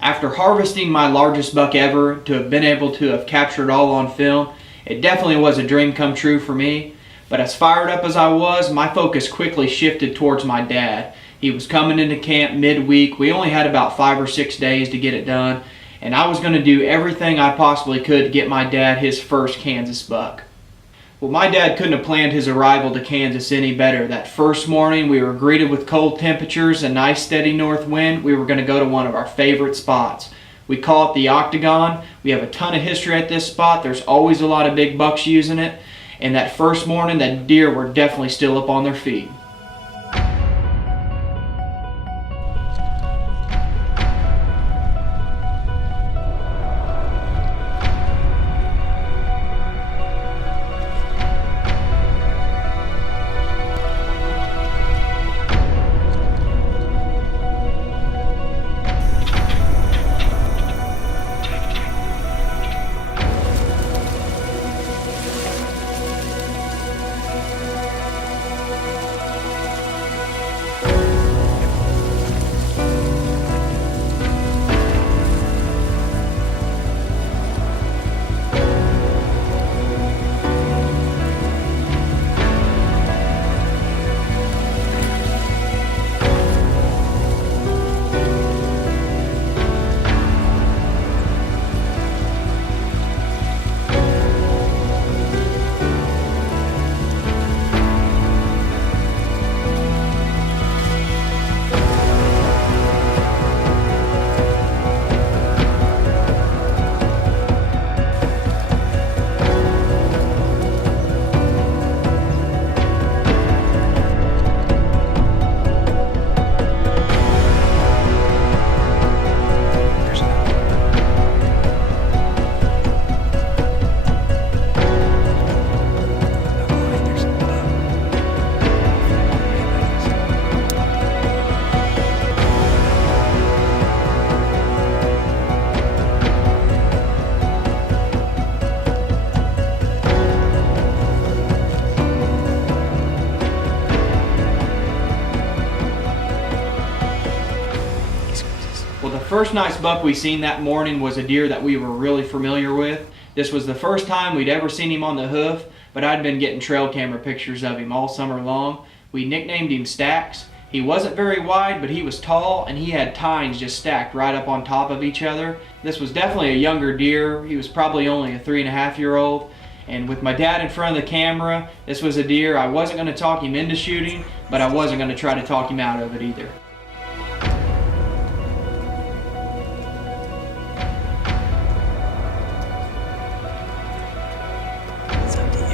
After harvesting my largest buck ever, to have been able to have captured it all on film, it definitely was a dream come true for me. But as fired up as I was, my focus quickly shifted towards my dad. He was coming into camp midweek. We only had about 5 or 6 days to get it done, and I was going to do everything I possibly could to get my dad his first Kansas buck. Well, my dad couldn't have planned his arrival to Kansas any better. That first morning, we were greeted with cold temperatures, a nice steady north wind. We were going to go to one of our favorite spots. We call it the Octagon. We have a ton of history at this spot. There's always a lot of big bucks using it. And that first morning, that deer were definitely still up on their feet. Well, the first nice buck we seen that morning was a deer that we were really familiar with. This was the first time we'd ever seen him on the hoof, but I'd been getting trail camera pictures of him all summer long. We nicknamed him Stacks. He wasn't very wide, but he was tall, and he had tines just stacked right up on top of each other. This was definitely a younger deer. He was probably only a 3.5-year-old. And with my dad in front of the camera, this was a deer I wasn't going to talk him into shooting, but I wasn't going to try to talk him out of it either. It's up to you.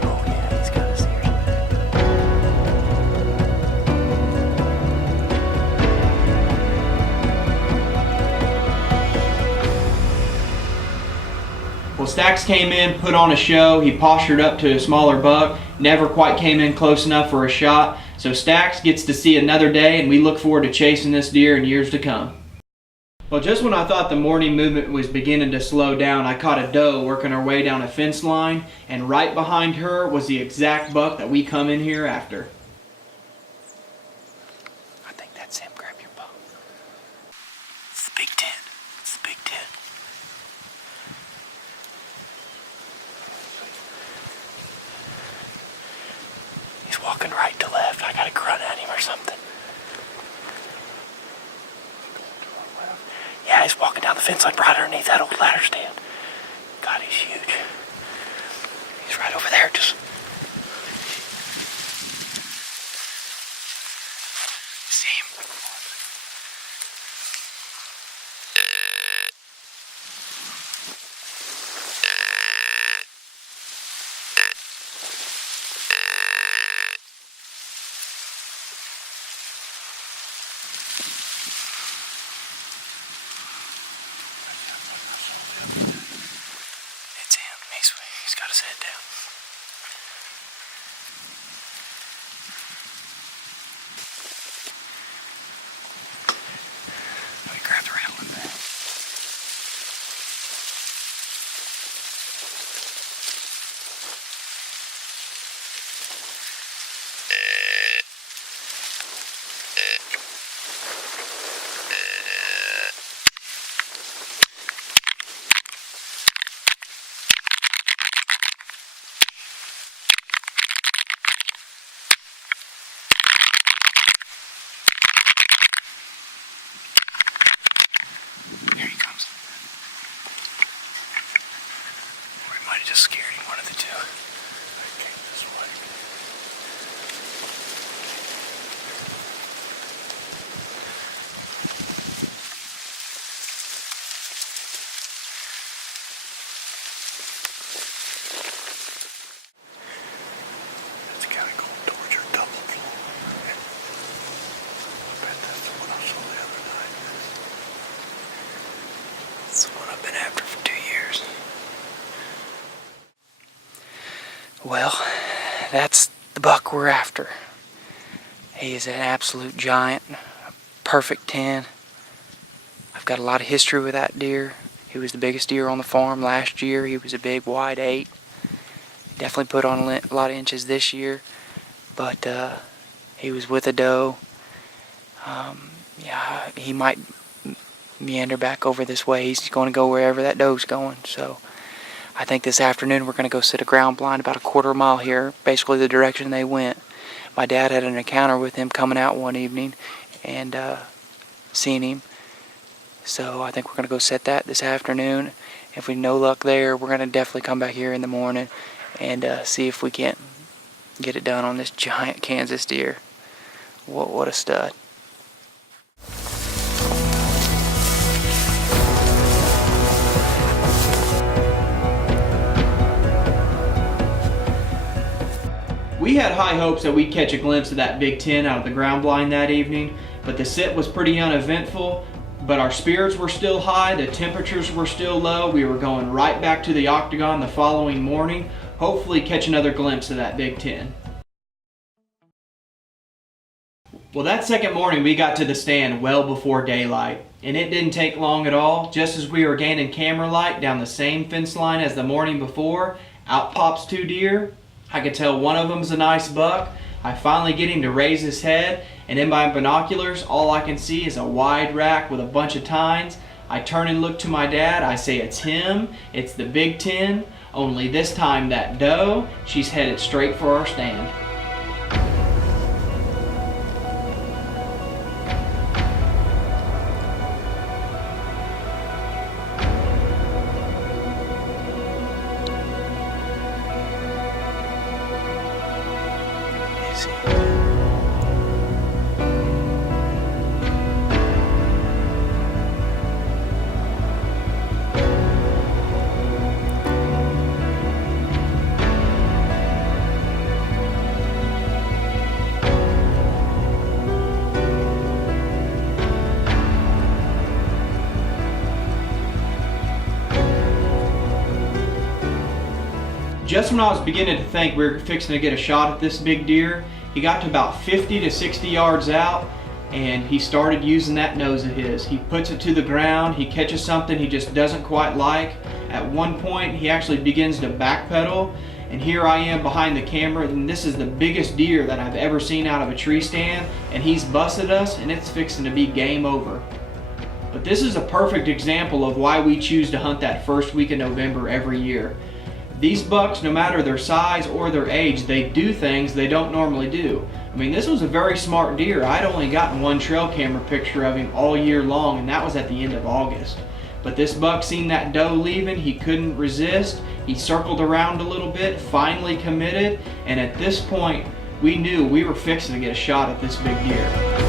Oh yeah, he's got us here. Well, Stacks came in, put on a show. He postured up to a smaller buck, never quite came in close enough for a shot. So Stacks gets to see another day, and we look forward to chasing this deer in years to come. Well, just when I thought the morning movement was beginning to slow down, I caught a doe working her way down a fence line, and right behind her was the exact buck that we come in here after. I think that's him. Grab your bow. It's the Big Ten. It's the Big Ten. walking right to left. I gotta grunt at him or something. Yeah, he's walking down the fence line right underneath that old ladder stand. God, he's huge. He's right over there, just... See him? It's him. He's got his head down. Let me grab the rattling back. Here he comes. Or he might have just scared him, one of the two. I came this way. That's a county called Torture Double Floor. I bet that's the one I saw the other night. It's the one I've been after for 2 years. Well, that's the buck we're after. He is an absolute giant, a perfect 10. I've got a lot of history with that deer. He was the biggest deer on the farm last year. He was a big wide 8. Definitely put on a lot of inches this year, but he was with a doe. Yeah, he might meander back over this way. He's going to go wherever that doe's going. So I think this afternoon we're going to go sit a ground blind about a quarter mile here, basically the direction they went. My dad had an encounter with him coming out one evening and seen him. So I think we're going to go set that this afternoon. If we no luck there, we're going to definitely come back here in the morning and see if we can't get it done on this giant Kansas deer. What a stud. We had high hopes that we'd catch a glimpse of that Big 10 out of the ground blind that evening, but the sit was pretty uneventful. But our spirits were still high, the temperatures were still low. We were going right back to the octagon the following morning, hopefully catch another glimpse of that Big 10. Well, that second morning we got to the stand well before daylight, and it didn't take long at all. Just as we were gaining camera light down the same fence line as the morning before, out pops 2 deer. I could tell one of them's a nice buck. I finally get him to raise his head, and in my binoculars all I can see is a wide rack with a bunch of tines. I turn and look to my dad. I say it's him, it's the Big 10, only this time that doe, she's headed straight for our stand. Just when I was beginning to think we were fixing to get a shot at this big deer, he got to about 50 to 60 yards out and he started using that nose of his. He puts it to the ground, he catches something he just doesn't quite like. At one point he actually begins to backpedal, and here I am behind the camera, and this is the biggest deer that I've ever seen out of a tree stand, and he's busted us and it's fixing to be game over. But this is a perfect example of why we choose to hunt that first week of November every year. These bucks, no matter their size or their age, they do things they don't normally do. I mean, this was a very smart deer. I'd only gotten one trail camera picture of him all year long, and that was at the end of August. But this buck seen that doe leaving, he couldn't resist. He circled around a little bit, finally committed, and at this point, we knew we were fixing to get a shot at this big deer.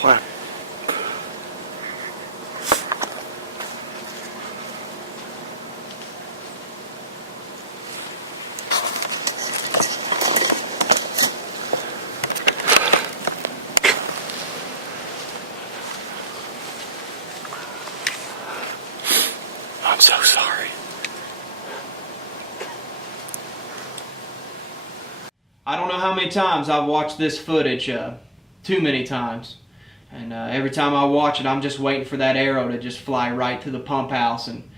Wow. I'm so sorry. I don't know how many times I've watched this footage, too many times. And every time I watch it, I'm just waiting for that arrow to just fly right to the pump house, and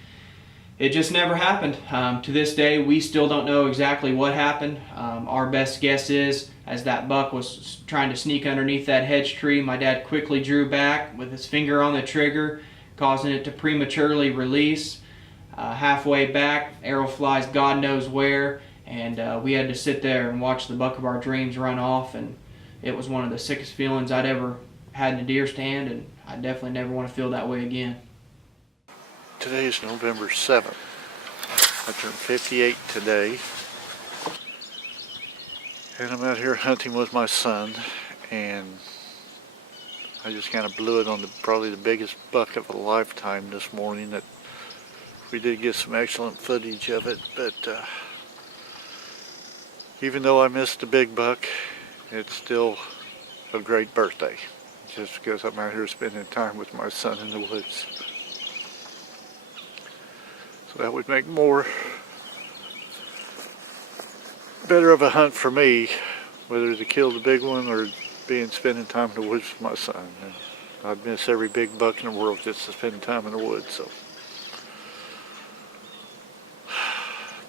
it just never happened. To this day, we still don't know exactly what happened. Our best guess is, as that buck was trying to sneak underneath that hedge tree, my dad quickly drew back with his finger on the trigger, causing it to prematurely release. Halfway back, arrow flies God knows where, and we had to sit there and watch the buck of our dreams run off, and it was one of the sickest feelings I'd ever had in a deer stand, and I definitely never want to feel that way again. Today is November 7th. I turned 58 today. And I'm out here hunting with my son, and I just kind of blew it on probably the biggest buck of a lifetime this morning. That we did get some excellent footage of it, but even though I missed the big buck, it's still a great birthday, just because I'm out here spending time with my son in the woods. So that would make better of a hunt for me, whether to kill the big one or spending time in the woods with my son. And I'd miss every big buck in the world just to spend time in the woods. So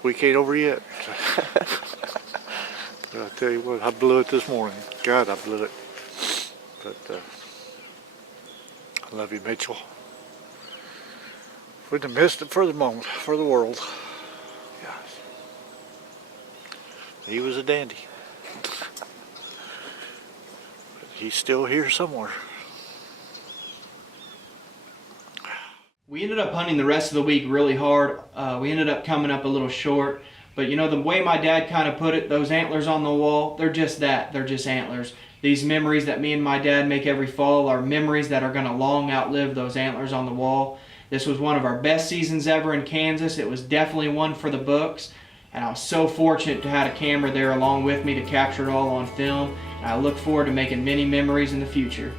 Week ain't over yet. But I tell you what, I blew it this morning. God, I blew it. But I love you, Mitchell. Wouldn't have missed it for the moment, for the world. Yes. He was a dandy. But he's still here somewhere. We ended up hunting the rest of the week really hard. We ended up coming up a little short. But you know, the way my dad kind of put it, those antlers on the wall, they're just that. They're just antlers. These memories that me and my dad make every fall are memories that are going to long outlive those antlers on the wall. This was one of our best seasons ever in Kansas. It was definitely one for the books. And I was so fortunate to have a camera there along with me to capture it all on film. And I look forward to making many memories in the future.